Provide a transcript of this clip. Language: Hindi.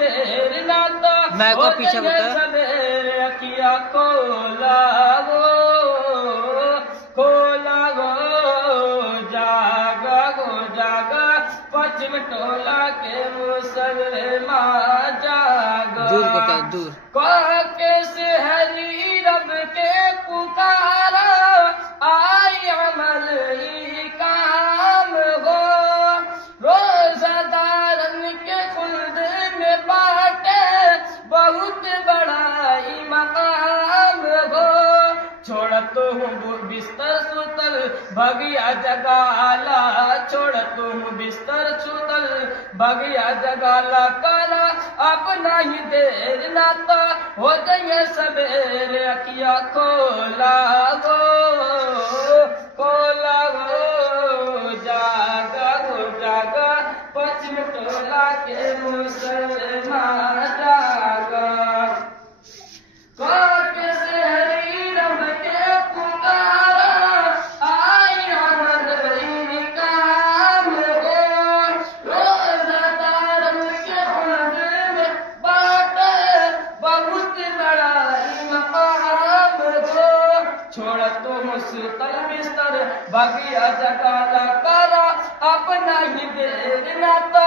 देर ना तो मैं को पीछे बता सवेरे अखिया खोला गो जागा पश्चिम टोला के मुसलमान जागा दूर बता दूर के से हरी रब के पुकारा आई अमल ही काम हो रोजादारन के खुल्द में बाटे बहुत बड़ा इमाम हो छोड़त हूँ बिस्तर सुतल भगिया जगाला छोड़त हूँ बिस्तर सुतल भगिया जगाला करा अपना ही देर ना तो हो जाइए सवेरे अखिया खोला गो जागा पश्चिम टोला के मुसलमान जागा छोड़ तुम सुतल बिस्तर बगिया जगाला करा अपना ही देर ना तो